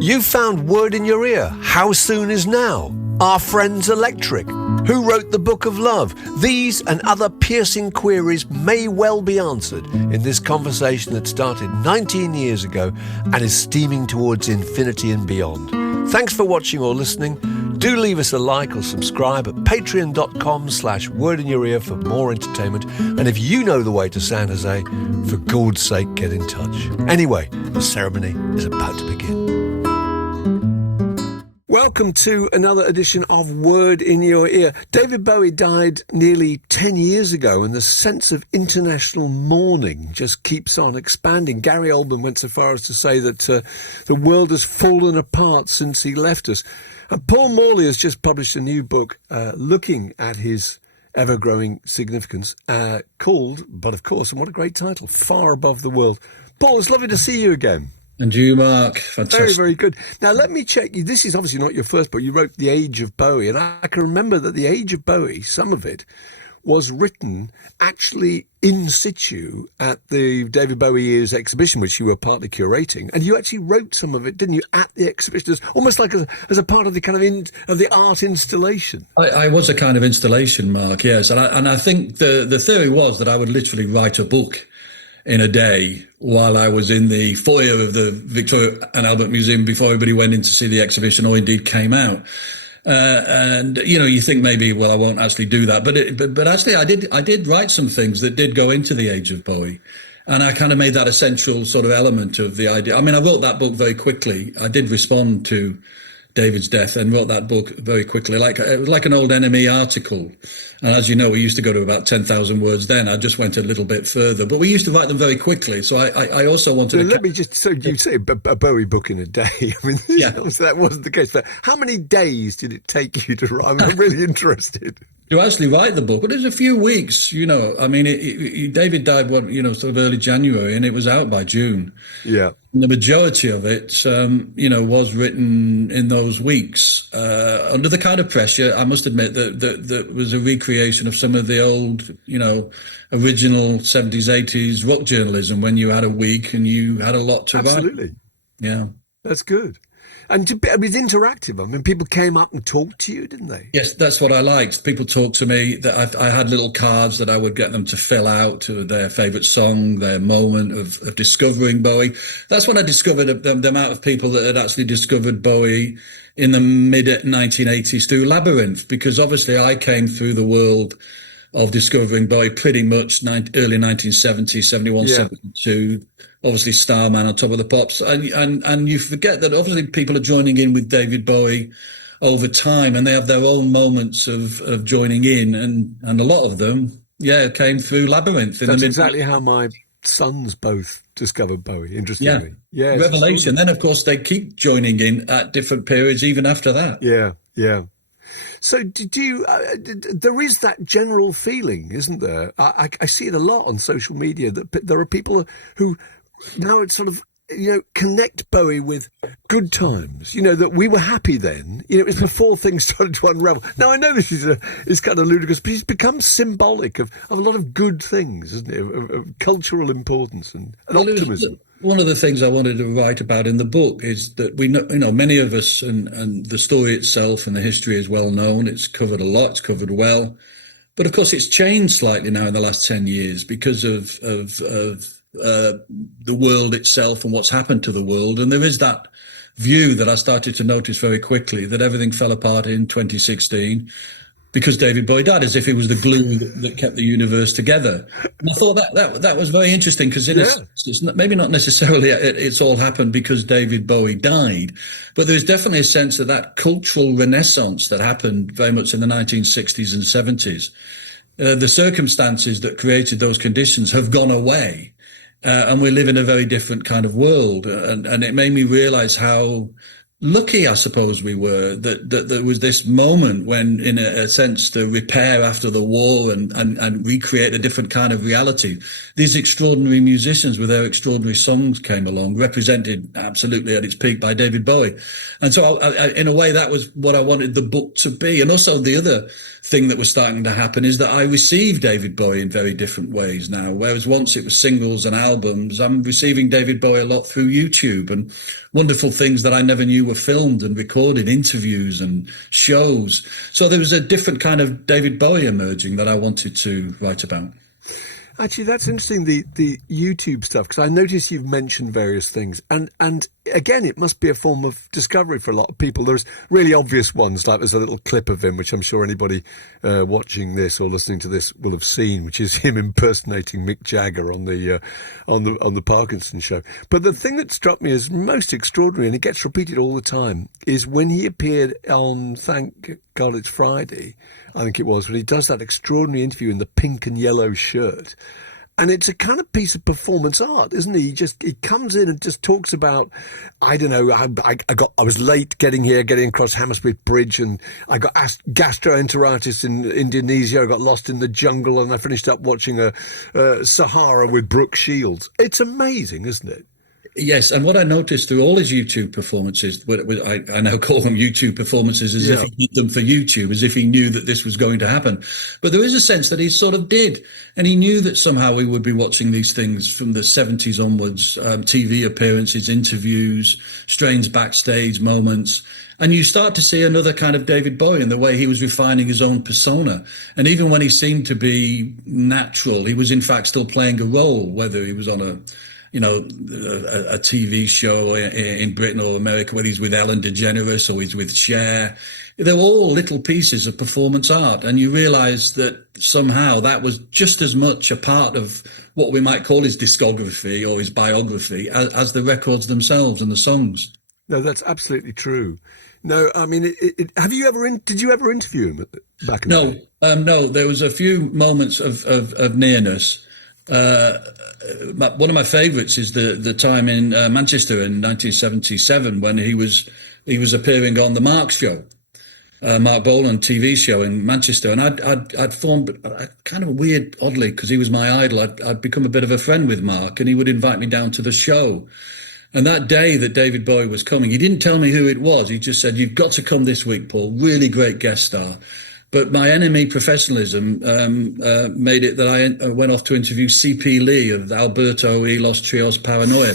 You found Word in Your Ear. How soon is now? Our friends Electric. Who wrote the Book of Love? These and other piercing queries may well be answered in this conversation that started 19 years ago and is steaming towards infinity and beyond. Thanks for watching or listening. Do leave us a like or subscribe at patreon.com/Word in Your Ear for more entertainment. And if you know the way to San Jose, for God's sake, get in touch. Anyway, the ceremony is about to begin. Welcome to another edition of Word in Your Ear. David Bowie died nearly 10 years ago, and the sense of international mourning just keeps on expanding. Gary Oldman went so far as to say that the world has fallen apart since he left us. And Paul Morley has just published a new book looking at his ever-growing significance called, but of course, and what a great title, Far Above the World. Paul, it's lovely to see you again. And you, Mark. Fantastic. Very, very good. Now, let me check. This is obviously not your first book. You wrote The Age of Bowie, and I can remember that The Age of Bowie, some of it, was written actually in situ at the David Bowie Years exhibition, which you were partly curating, and you actually wrote some of it, didn't you, at the exhibition, almost like as a part of the kind of the art installation. I was a kind of installation, Mark, yes. And I think the theory was that I would literally write a book in a day while I was in the foyer of the Victoria and Albert Museum before everybody went in to see the exhibition or indeed came out. And, you know, you think maybe, well, I won't actually do that. But actually, I did write some things that did go into the Age of Bowie. And I kind of made that a central sort of element of the idea. I mean, I wrote that book very quickly. I did respond to David's death and wrote that book very quickly. It was like an old enemy article. And as you know, we used to go to about 10,000 words then. I just went a little bit further. But we used to write them very quickly. So I also wanted to... Let me just... So you say a Bowie book in a day. I mean, yeah. That wasn't the case. But how many days did it take you to write? I'm really interested. To actually write the book, but it was a few weeks, you know. I mean, David died, sort of early January, and it was out by June. Yeah. And the majority of it, was written in those weeks under the kind of pressure. I must admit that was a recreation of some of the old, original 70s, 80s rock journalism when you had a week and you had a lot to write. Absolutely. Yeah. That's good. And it was interactive. I mean, people came up and talked to you, didn't they? Yes, that's what I liked. People talked to me. That I had little cards that I would get them to fill out to their favourite song, their moment of discovering Bowie. That's when I discovered the amount of people that had actually discovered Bowie in the mid-1980s through Labyrinth, because obviously I came through the world of discovering Bowie pretty much early 1970s, 71, yeah. 72. Obviously Starman on Top of the Pops. And you forget that obviously people are joining in with David Bowie over time, and they have their own moments of joining in. And a lot of them, came through Labyrinth. That's exactly how my sons both discovered Bowie, interestingly. Yeah, revelation. Then, of course, they keep joining in at different periods even after that. Yeah. So did you, there is that general feeling, isn't there? I see it a lot on social media that there are people who now it's sort of, connect Bowie with good times, that we were happy then. It was before things started to unravel. Now, I know this is kind of ludicrous, but it's become symbolic of a lot of good things, isn't it? Of cultural importance and optimism. One of the things I wanted to write about in the book is that we know, many of us, and the story itself and the history is well known. It's covered a lot. It's covered well. But of course, it's changed slightly now in the last 10 years because of the world itself and what's happened to the world. And there is that view that I started to notice very quickly that everything fell apart in 2016 because David Bowie died, as if he was the glue that kept the universe together. And I thought that was very interesting because it's maybe not necessarily it's all happened because David Bowie died, but there's definitely a sense that cultural renaissance that happened very much in the 1960s and 70s, the circumstances that created those conditions have gone away. And we live in a very different kind of world. And it made me realize how lucky, I suppose we were, that there was this moment when, in a sense, to repair after the war and recreate a different kind of reality, these extraordinary musicians with their extraordinary songs came along, represented absolutely at its peak by David Bowie. And so in a way, that was what I wanted the book to be. And also the other thing that was starting to happen is that I receive David Bowie in very different ways now. Whereas once it was singles and albums, I'm receiving David Bowie a lot through YouTube and wonderful things that I never knew were filmed and recorded, interviews and shows. So there was a different kind of David Bowie emerging that I wanted to write about. Actually, that's interesting, the YouTube stuff, because I notice you've mentioned various things. And again, it must be a form of discovery for a lot of people. There's really obvious ones, like there's a little clip of him, which I'm sure anybody watching this or listening to this will have seen, which is him impersonating Mick Jagger on the Parkinson show. But the thing that struck me as most extraordinary, and it gets repeated all the time, is when he appeared on Thank God It's Friday, I think it was, when he does that extraordinary interview in the pink and yellow shirt. And it's a kind of piece of performance art, isn't he? He comes in and just talks about, I don't know, I was late getting here, getting across Hammersmith Bridge, and I got gastroenteritis in Indonesia. I got lost in the jungle, and I finished up watching a Sahara with Brooke Shields. It's amazing, isn't it? Yes, and what I noticed through all his YouTube performances, I now call them YouTube performances as if he did them for YouTube, as if he knew that this was going to happen. But there is a sense that he sort of did, and he knew that somehow we would be watching these things from the 70s onwards, TV appearances, interviews, strange backstage moments. And you start to see another kind of David Bowie in the way he was refining his own persona. And even when he seemed to be natural, he was in fact still playing a role, whether he was on a TV show in Britain or America, whether he's with Ellen DeGeneres or he's with Cher. They're all little pieces of performance art. And you realize that somehow that was just as much a part of what we might call his discography or his biography as the records themselves and the songs. No, that's absolutely true. No, I mean, did you ever interview him back in the day? No, there was a few moments of nearness. One of my favourites is the time in Manchester in 1977 when he was appearing on the Mark show, Mark Bolan TV show in Manchester, and I'd formed kind of weird, oddly, because he was my idol. I'd become a bit of a friend with Mark, and he would invite me down to the show. And that day that David Bowie was coming, he didn't tell me who it was. He just said, "You've got to come this week, Paul. Really great guest star." But my enemy professionalism made it that I went off to interview C.P. Lee of Alberto y los Trios Paranoia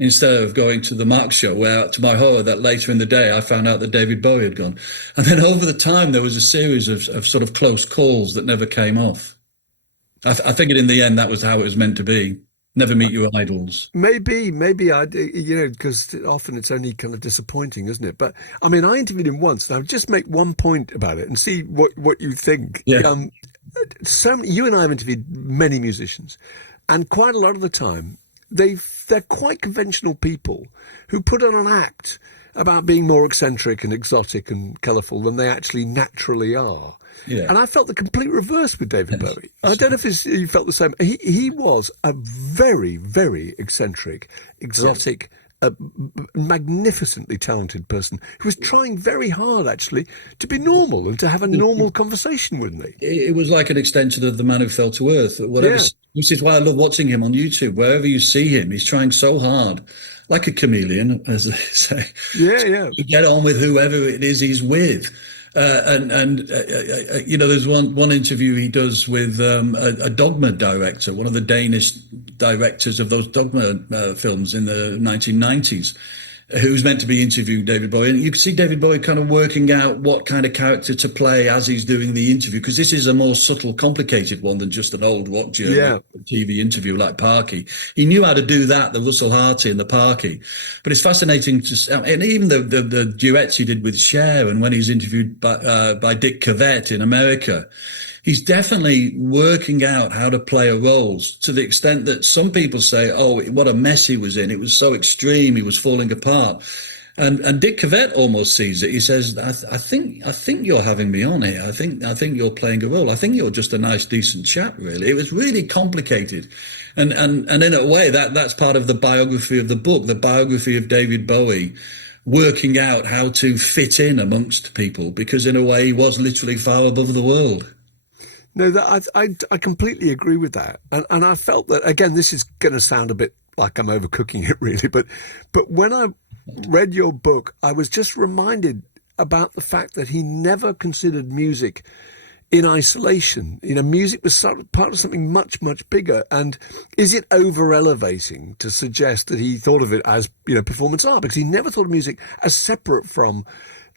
instead of going to the Mark show, where, to my horror, that later in the day I found out that David Bowie had gone. And then over the time, there was a series of sort of close calls that never came off. I figured in the end that was how it was meant to be. Never meet your idols. Maybe because often it's only kind of disappointing, isn't it? But I mean, I interviewed him once, and I'll just make one point about it and see what you think. Yeah. You and I have interviewed many musicians, and quite a lot of the time, they're quite conventional people who put on an act about being more eccentric and exotic and colourful than they actually naturally are. Yeah. And I felt the complete reverse with David Bowie. I don't know if you felt the same. He was a very, very eccentric, exotic, magnificently talented person who was trying very hard, actually, to be normal and to have a normal conversation with me. It was like an extension of the man who fell to earth. Which is why I love watching him on YouTube. Wherever you see him, he's trying so hard, like a chameleon, as they say. Yeah. To get on with whoever it is he's with. There's one interview he does with a Dogma director, one of the Danish directors of those Dogma films in the 1990s, who's meant to be interviewing David Bowie. And you can see David Bowie kind of working out what kind of character to play as he's doing the interview, because this is a more subtle, complicated one than just an old rock journal TV interview like Parky. He knew how to do that, the Russell Harty and the Parky. But it's fascinating and even the duets he did with Cher, and when he's interviewed by Dick Cavett in America, he's definitely working out how to play a role, to the extent that some people say, "Oh, what a mess he was in. It was so extreme. He was falling apart." And Dick Cavett almost sees it. He says, I think you're having me on here. I think you're playing a role. I think you're just a nice, decent chap, really." It was really complicated. And in a way, that's part of the biography of the book, the biography of David Bowie, working out how to fit in amongst people, because in a way he was literally far above the world. No, I completely agree with that, and I felt that, again, this is going to sound a bit like I'm overcooking it, really, but when I read your book, I was just reminded about the fact that he never considered music in isolation. You know, music was part of something much, much bigger. And is it over elevating to suggest that he thought of it as, you know, performance art? Because he never thought of music as separate from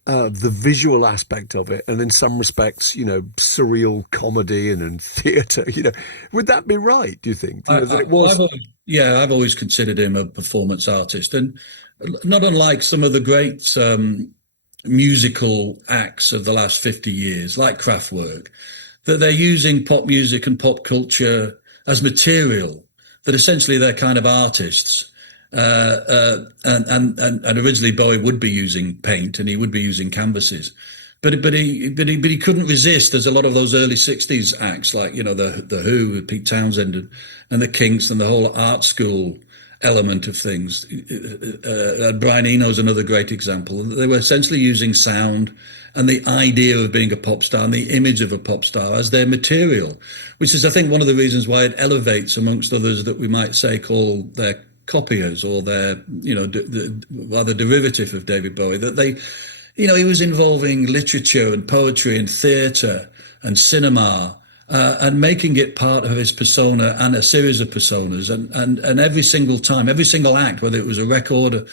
the visual aspect of it, and in some respects, you know, surreal comedy and theatre. You know, would that be right? Do you think? You know, that it was? I've always considered him a performance artist, and not unlike some of the great musical acts of the last 50 years, like Kraftwerk, that they're using pop music and pop culture as material, that essentially they're kind of artists. And originally Bowie would be using paint and he would be using canvases, but he couldn't resist. There's a lot of those early 60s acts, like, you know, the Who, Pete Townsend and the Kinks, and the whole art school element of things. Brian Eno's another great example. They were essentially using sound and the idea of being a pop star and the image of a pop star as their material, which is, I think, one of the reasons why it elevates amongst others that we might say call their copiers, or their, you know, rather derivative of David Bowie, that they, you know, he was involving literature and poetry and theatre and cinema, and making it part of his persona and a series of personas. And every single time, every single act, whether it was a record,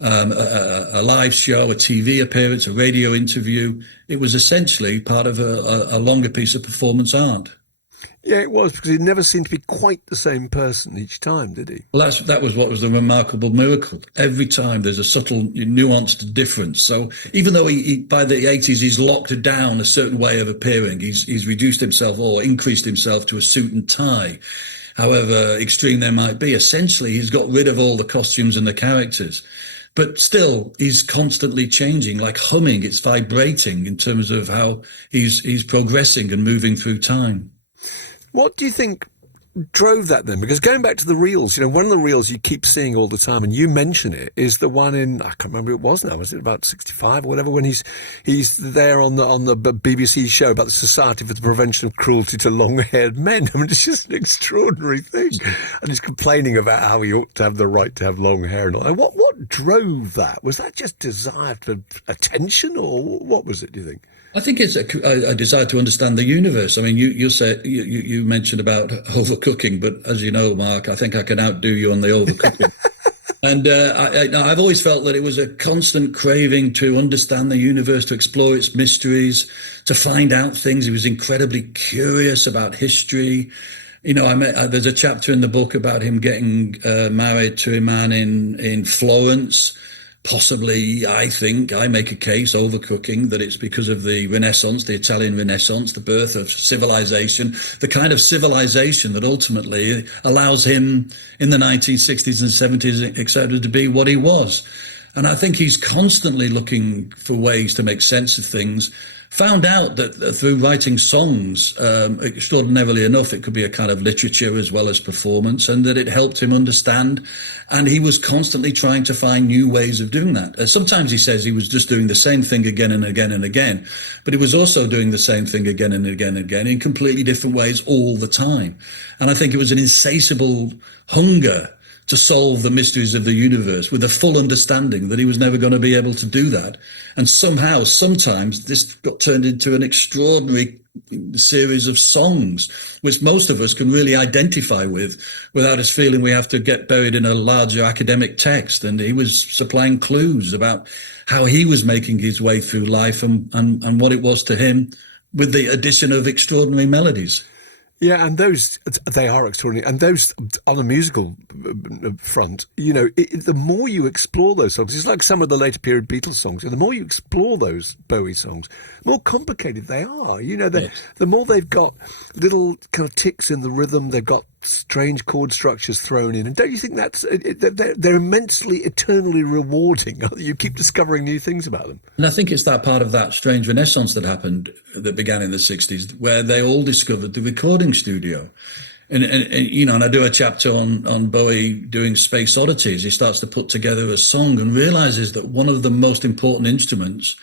a live show, a TV appearance, a radio interview, it was essentially part of a longer piece of performance art. Yeah, it was, because he never seemed to be quite the same person each time, did he? Well, that was what was the remarkable miracle. Every time there's a subtle, nuanced difference. So even though he by the 80s, he's locked down a certain way of appearing, he's reduced himself or increased himself to a suit and tie, however extreme they might be. Essentially, he's got rid of all the costumes and the characters. But still, he's constantly changing, like humming. It's vibrating in terms of how he's progressing and moving through time. What do you think drove that then? Because going back to the reels, you know, one of the reels you keep seeing all the time, and you mention it, is the one in, I can't remember who it was now, was it about 65 or whatever, when he's there on the BBC show about the Society for the Prevention of Cruelty to Long-Haired Men. I mean, it's just an extraordinary thing. And he's complaining about how he ought to have the right to have long hair and all that. What drove that? Was that just desire for attention, or what was it, do you think? I think it's a desire to understand the universe. I mean, you mentioned about overcooking, but as you know, Mark, I think I can outdo you on the overcooking. And I've always felt that it was a constant craving to understand the universe, to explore its mysteries, to find out things. He was incredibly curious about history. You know, there's a chapter in the book about him getting married to a man in Florence. Possibly, I make a case, overcooking, that it's because of the Renaissance, the Italian Renaissance, the birth of civilization, the kind of civilization that ultimately allows him in the 1960s and 70s, etc., to be what he was. And I think he's constantly looking for ways to make sense of things. Found out that through writing songs, extraordinarily enough, it could be a kind of literature as well as performance, and that it helped him understand. And he was constantly trying to find new ways of doing that. Sometimes he says he was just doing the same thing again and again and again, but he was also doing the same thing again and again and again in completely different ways all the time. And I think it was an insatiable hunger to solve the mysteries of the universe, with a full understanding that he was never going to be able to do that. And somehow, sometimes, this got turned into an extraordinary series of songs, which most of us can really identify with, without us feeling we have to get buried in a larger academic text. And he was supplying clues about how he was making his way through life and what it was to him, with the addition of extraordinary melodies. Yeah, and those, they are extraordinary. And those, on a musical front, you know, the more you explore those songs, it's like some of the later period Beatles songs, the more you explore those Bowie songs, the more complicated they are. You know, yes. The more they've got little kind of ticks in the rhythm, they've got strange chord structures thrown in. And don't you think they're immensely, eternally rewarding? You keep discovering new things about them. And I think it's that part of that strange renaissance that happened, that began in the 60s, where they all discovered the recording studio. And I do a chapter on Bowie doing Space Oddities. He starts to put together a song and realizes that one of the most important instruments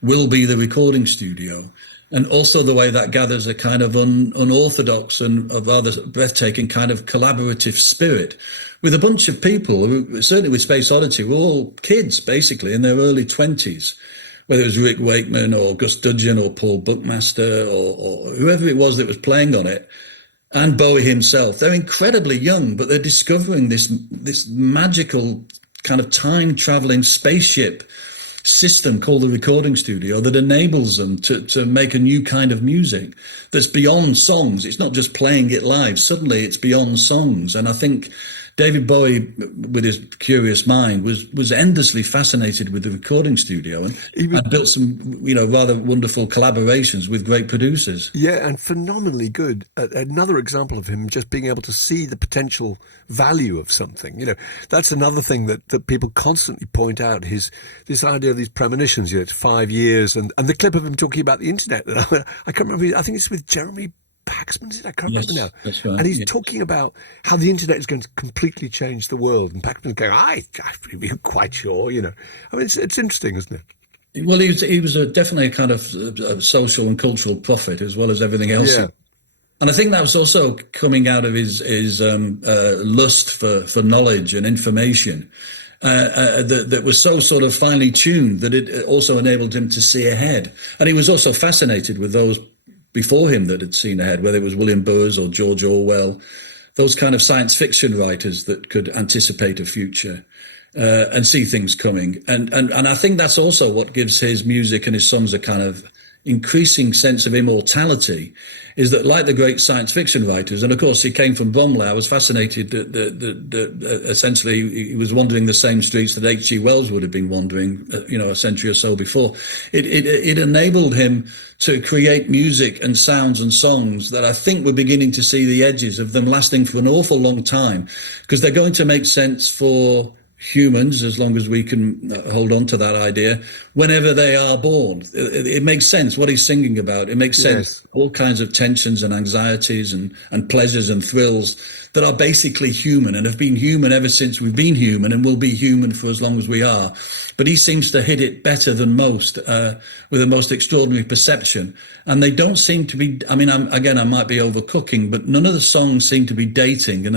will be the recording studio. And also the way that gathers a kind of unorthodox and a rather breathtaking kind of collaborative spirit with a bunch of people who, certainly with Space Oddity, were all kids, basically, in their early 20s. Whether it was Rick Wakeman or Gus Dudgeon or Paul Buckmaster or whoever it was that was playing on it, and Bowie himself. They're incredibly young, but they're discovering this magical kind of time-traveling spaceship system called the recording studio that enables them to make a new kind of music that's beyond songs. It's not just playing it live. Suddenly it's beyond songs. And I think David Bowie, with his curious mind, was endlessly fascinated with the recording studio and built some, rather wonderful collaborations with great producers. Yeah, and phenomenally good. Another example of him just being able to see the potential value of something. That's another thing that people constantly point out, this idea of these premonitions. It's 5 years, and the clip of him talking about the internet. I can't remember. I think it's with Jeremy Paxman, I can't remember now. That's right. And he's talking about how the internet is going to completely change the world. And Paxman's going, I'm quite sure, I mean, it's interesting, isn't it? Well, he was definitely a kind of a social and cultural prophet as well as everything else. Yeah. And I think that was also coming out of his lust for knowledge and information that was so sort of finely tuned that it also enabled him to see ahead. And he was also fascinated with those before him that had seen ahead, whether it was William Burroughs or George Orwell, those kind of science fiction writers that could anticipate a future and see things coming. And I think that's also what gives his music and his songs a kind of increasing sense of immortality, is that, like the great science fiction writers, and of course he came from Bromley, I was fascinated that essentially he was wandering the same streets that H.G. Wells would have been wandering, a century or so before. It enabled him to create music and sounds and songs that I think we're beginning to see the edges of them lasting for an awful long time, because they're going to make sense for humans, as long as we can hold on to that idea, whenever they are born. It makes sense what he's singing about. It makes sense. Yes. All kinds of tensions and anxieties and pleasures and thrills that are basically human and have been human ever since we've been human and will be human for as long as we are. But he seems to hit it better than most, with the most extraordinary perception. And they don't seem to be, I might be overcooking, but none of the songs seem to be dating in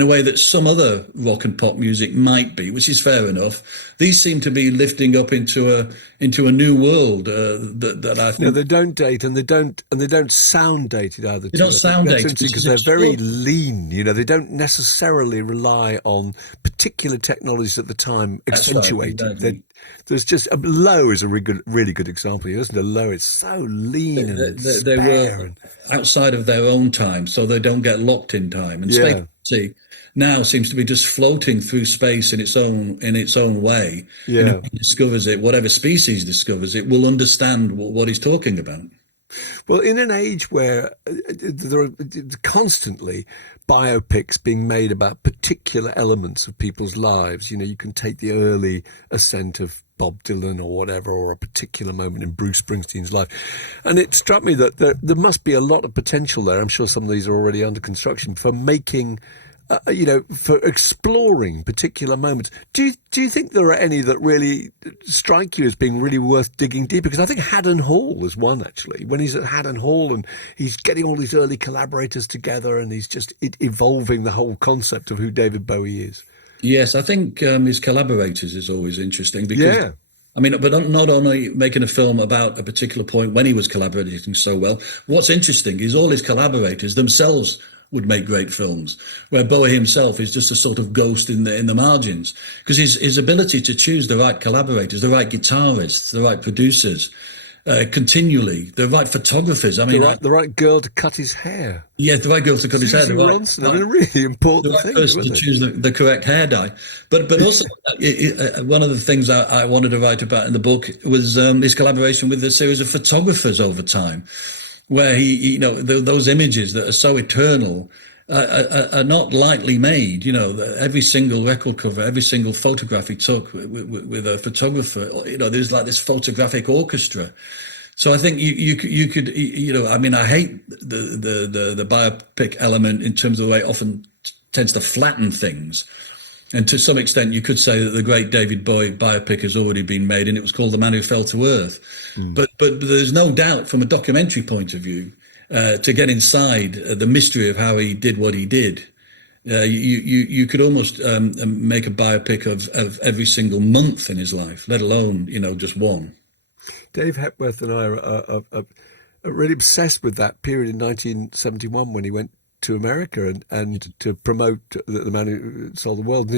a way that some other rock and pop music might be, which is fair enough. These seem to be lifting up into a new world that I think. No, they don't date, and they don't sound dated either. They don't sound dated because they're very lean. They don't necessarily rely on particular technologies at the time accentuated. Right, exactly. There's just Low is a really good example. Isn't it? Low, it's so lean they were outside of their own time, so they don't get locked in time. And Space now seems to be just floating through space in its own way. Yeah. And if he discovers it, whatever species discovers it, will understand what he's talking about. Well, in an age where there are constantly biopics being made about particular elements of people's lives, you can take the early ascent of Bob Dylan or whatever, or a particular moment in Bruce Springsteen's life. And it struck me that there must be a lot of potential there. I'm sure some of these are already under construction for making, for exploring particular moments. Do you think there are any that really strike you as being really worth digging deeper? Because I think Haddon Hall is one, actually. When he's at Haddon Hall and he's getting all these early collaborators together and he's just evolving the whole concept of who David Bowie is. Yes, I think his collaborators is always interesting because, but not only making a film about a particular point when he was collaborating so well, what's interesting is all his collaborators themselves would make great films, where Bowie himself is just a sort of ghost in the margins, because his ability to choose the right collaborators, the right guitarists, the right producers, continually, the right photographers. The right girl to cut his hair. Yeah, the right girl to cut his hair. Ronson, a really important thing. The right person to choose the correct hair dye. But also, one of the things I wanted to write about in the book was his collaboration with a series of photographers over time, where those images that are so eternal are not lightly made. Every single record cover, every single photograph he took with a photographer, there's like this photographic orchestra So I think you could, I mean, I hate the biopic element in terms of the way it often tends to flatten things. And to some extent, you could say that the great David Bowie biopic has already been made, and it was called The Man Who Fell to Earth. But there's no doubt, from a documentary point of view, to get inside the mystery of how he did what he did. You could almost make a biopic of every single month in his life, let alone just one. Dave Hepworth and I are really obsessed with that period in 1971 when he went to America and to promote the Man Who Sold the World.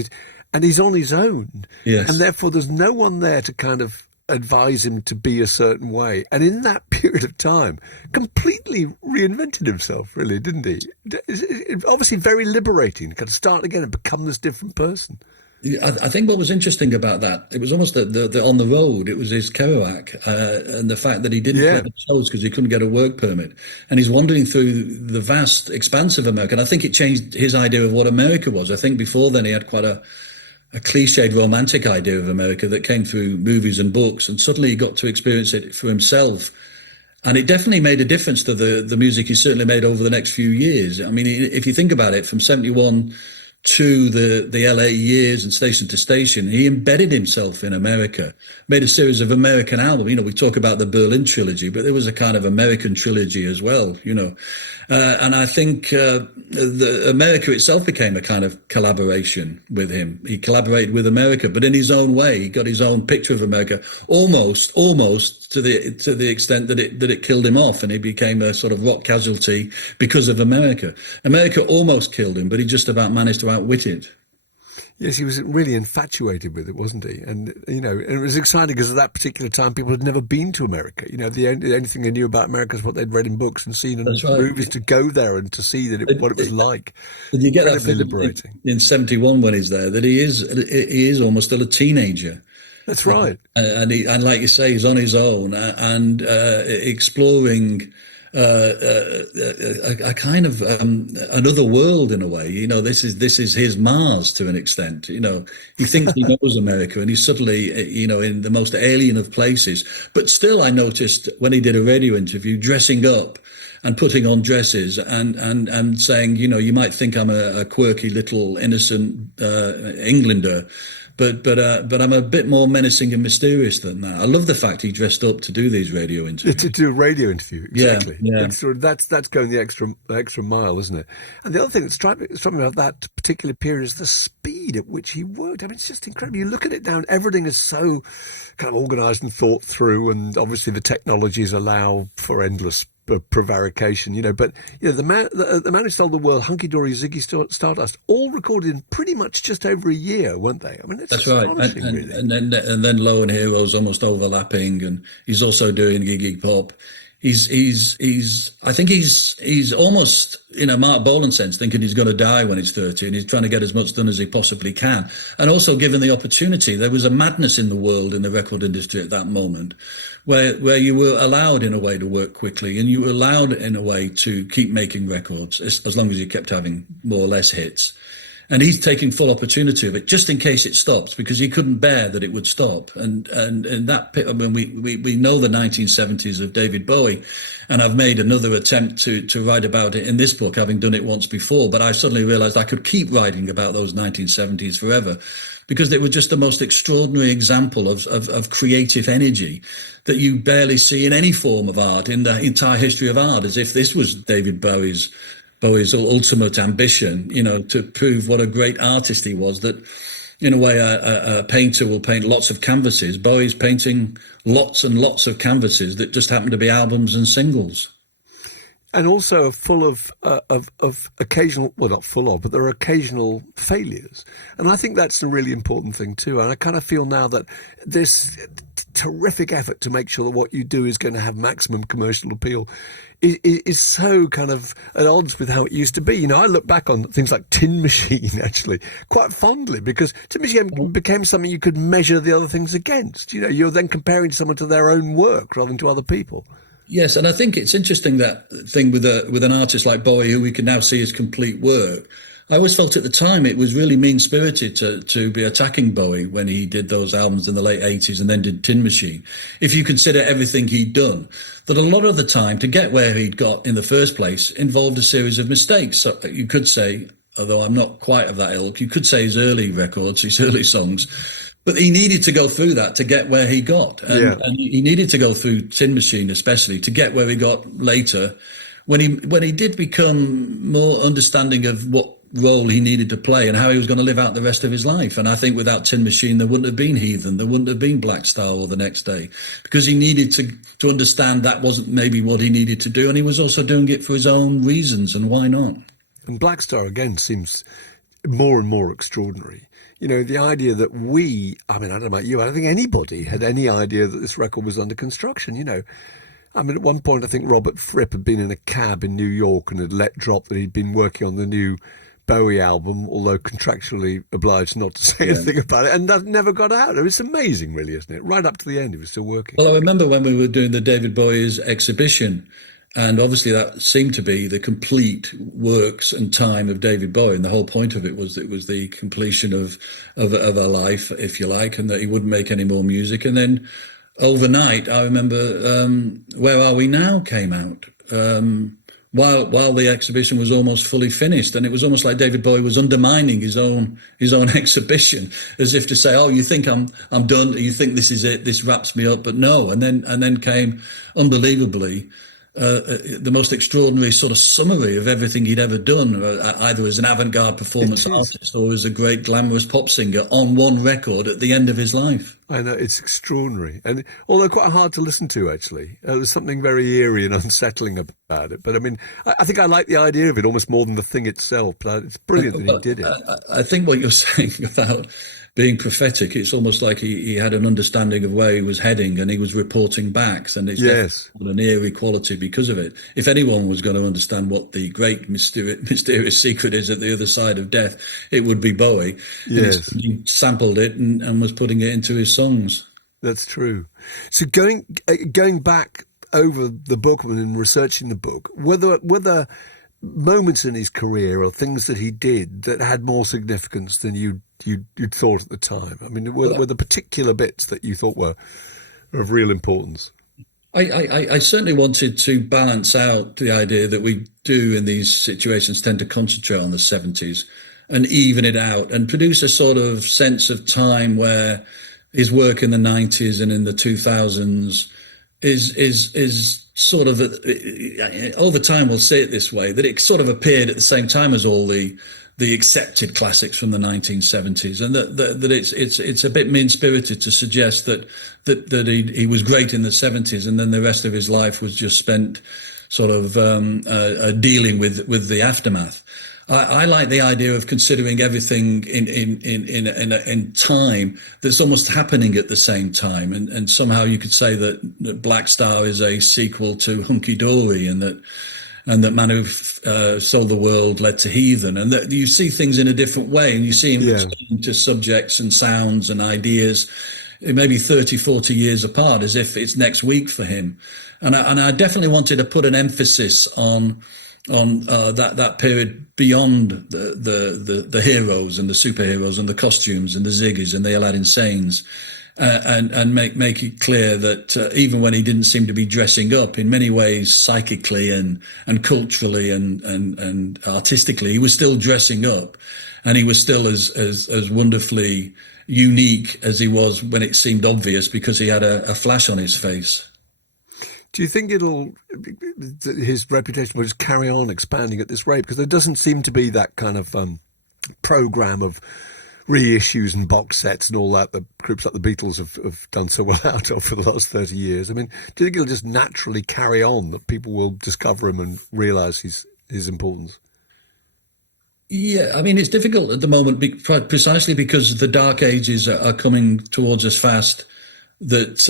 And he's on his own. Yes. And therefore there's no one there to kind of advise him to be a certain way. And in that period of time, completely reinvented himself, really, didn't he? Obviously very liberating, to kind of start again and become this different person. I think what was interesting about that, it was almost the on the road, it was his Kerouac, and the fact that he didn't get the shows because he couldn't get a work permit. And he's wandering through the vast expanse of America. And I think it changed his idea of what America was. I think before then he had quite a cliched romantic idea of America that came through movies and books. And suddenly he got to experience it for himself. And it definitely made a difference to the music he certainly made over the next few years. I mean, if you think about it, from 71 to the LA years and station to station, he embedded himself in America, made a series of American albums. We talk about the Berlin trilogy, but there was a kind of American trilogy as well, and I think the America itself became a kind of collaboration with him. He collaborated with America, but in his own way. He got his own picture of America, almost to the extent that it killed him off, and he became a sort of rock casualty because of America. America almost killed him, but he just about managed to outwit it. Yes, he was really infatuated with it, wasn't he? And, and it was exciting because at that particular time, people had never been to America. The only thing they knew about America is what they'd read in books and seen in movies. To go there and to see what it was like. And you get that liberating. In 71 when he's there, that he is almost still a teenager. That's right. And like you say, he's on his own and exploring a kind of another world in a way. This is his Mars to an extent. He thinks he knows America, and he's suddenly in the most alien of places. But still, I noticed when he did a radio interview, dressing up and putting on dresses and saying, you might think I'm a quirky little innocent Englander. But I'm a bit more menacing and mysterious than that. I love the fact he dressed up to do these radio interviews. To do a radio interview, exactly. Yeah. That's going the extra mile, isn't it? And the other thing that struck me about that particular period is the speed at which he worked. I mean, it's just incredible. You look at it now, and everything is so kind of organised and thought through, and obviously the technologies allow for endless prevarication, but the man who sold the world, Hunky Dory, Ziggy Stardust, all recorded in pretty much just over a year, weren't they? I mean, that's right. And then Low and Heroes almost overlapping, and he's also doing Iggy Pop. I think he's almost, in a Mark Bolan sense, thinking he's going to die when he's 30, and he's trying to get as much done as he possibly can. And also, given the opportunity, there was a madness in the world, in the record industry at that moment, where you were allowed in a way to work quickly, and you were allowed in a way to keep making records as long as you kept having more or less hits. And he's taking full opportunity of it, just in case it stops, because he couldn't bear that it would stop. And that, I mean, we know the 1970s of David Bowie, and I've made another attempt to write about it in this book, having done it once before. But I suddenly realized I could keep writing about those 1970s forever, because they were just the most extraordinary example of creative energy that you barely see in any form of art in the entire history of art, as if this was David Bowie's ultimate ambition, to prove what a great artist he was, that in a way a painter will paint lots of canvases. Bowie's painting lots and lots of canvases that just happen to be albums and singles. And also full of occasional, well, not full of, but there are occasional failures. And I think that's a really important thing too. And I kind of feel now that this terrific effort to make sure that what you do is going to have maximum commercial appeal is so kind of at odds with how it used to be. I look back on things like Tin Machine, actually, quite fondly, because Tin Machine became something you could measure the other things against. You're then comparing someone to their own work rather than to other people. Yes, and I think it's interesting, that thing with an artist like Bowie, who we can now see as complete work. I always felt at the time it was really mean-spirited to be attacking Bowie when he did those albums in the late 80s and then did Tin Machine. If you consider everything he'd done, that a lot of the time to get where he'd got in the first place involved a series of mistakes. So you could say, although I'm not quite of that ilk, you could say his early records, his early songs, but he needed to go through that to get where he got. And he needed to go through Tin Machine especially to get where he got later when he did become more understanding of what role he needed to play and how he was going to live out the rest of his life. And I think without Tin Machine, there wouldn't have been Heathen, there wouldn't have been Black Star or The Next Day, because he needed to understand that wasn't maybe what he needed to do. And he was also doing it for his own reasons, and why not? And Black Star, again, seems more and more extraordinary. You know, the idea that I don't know about you, I don't think anybody had any idea that this record was under construction, you know. I mean, at one point, I think Robert Fripp had been in a cab in New York and had let drop that he'd been working on the new Bowie album, although contractually obliged not to say anything about it, and that never got out. It's amazing, really, isn't it? Right up to the end, he was still working. Well, I remember when we were doing the David Bowie's exhibition, and obviously that seemed to be the complete works and time of David Bowie, and the whole point of it was that it was the completion of a life, if you like, and that he wouldn't make any more music. And then overnight, I remember Where Are We Now came out. While the exhibition was almost fully finished, and it was almost like David Bowie was undermining his own exhibition, as if to say, "Oh, you think I'm done? You think this is it? This wraps me up?" But no. And then came, unbelievably, the most extraordinary sort of summary of everything he'd ever done, either as an avant-garde performance artist or as a great glamorous pop singer, on one record at the end of his life. I know, it's extraordinary, and although quite hard to listen to, actually. There's something very eerie and unsettling about it. But I mean, I think I like the idea of it almost more than the thing itself. But it's brilliant that he did it. I think what you're saying about being prophetic, it's almost like he had an understanding of where he was heading and he was reporting back. And it's an eerie quality because of it. If anyone was going to understand what the great mysterious secret is at the other side of death, it would be Bowie. Yes. He sampled it and was putting it into his songs. That's true. So going back over the book and researching the book, were there moments in his career or things that he did that had more significance than you'd thought at the time? I mean, were there particular bits that you thought were of real importance? I certainly wanted to balance out the idea that we do in these situations tend to concentrate on the 70s and even it out and produce a sort of sense of time where his work in the 90s and in the 2000s is sort of, over time we'll see it this way, that it sort of appeared at the same time as all the accepted classics from the 1970s, and that it's a bit mean-spirited to suggest that he was great in the 70s and then the rest of his life was just spent sort of dealing with the aftermath. I like the idea of considering everything in time that's almost happening at the same time, and somehow you could say that Black Star is a sequel to Hunky Dory, and that Man Who Sold the World led to Heathen, and that you see things in a different way, and you see him responding to subjects and sounds and ideas maybe 30, 40 years apart, as if it's next week for him. And I definitely wanted to put an emphasis on that period beyond the heroes and the superheroes and the costumes and the Ziggies and the Aladdin Sanes, and make it clear that even when he didn't seem to be dressing up, in many ways psychically and culturally and artistically, he was still dressing up, and he was still as wonderfully unique as he was when it seemed obvious because he had a flash on his face. Do you think his reputation will just carry on expanding at this rate? Because there doesn't seem to be that kind of program of reissues and box sets and all that groups like the Beatles have done so well out of for the last 30 years. I mean, do you think he'll just naturally carry on, that people will discover him and realise his importance? Yeah, I mean, it's difficult at the moment precisely because the dark ages are coming towards us fast, that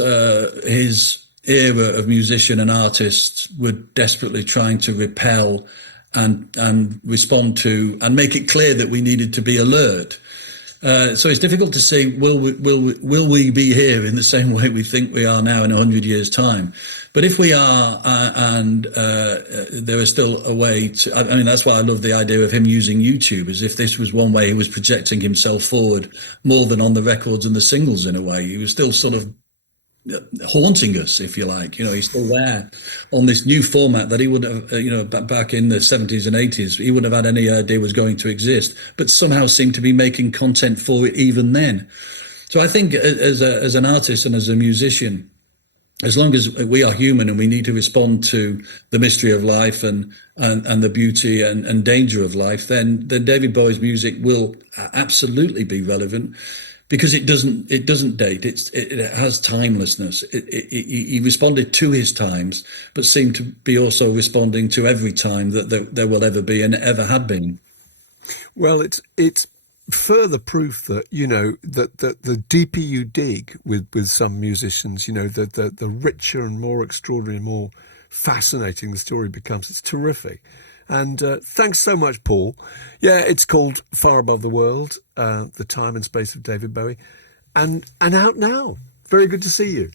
his era of musician and artists were desperately trying to repel and respond to and make it clear that we needed to be alert. So it's difficult to say, will we be here in the same way we think we are now in 100 years' time? But if we are, and there is still a way to, I mean, that's why I love the idea of him using YouTube, as if this was one way he was projecting himself forward more than on the records and the singles in a way. He was still sort of haunting us, if you like. He's still there on this new format that he would have, back in the 70s and 80s, he wouldn't have had any idea was going to exist, but somehow seemed to be making content for it even then. So I think as an artist and as a musician, as long as we are human and we need to respond to the mystery of life and the beauty and danger of life, then David Bowie's music will absolutely be relevant. Because it doesn't date. It has timelessness. He responded to his times, but seemed to be also responding to every time that there will ever be and ever had been. Well, it's further proof that that the deeper you dig with some musicians, the richer and more extraordinary, more fascinating the story becomes. It's terrific. And thanks so much, Paul. Yeah, it's called Far Above the World, The Time and Space of David Bowie, and out now. Very good to see you.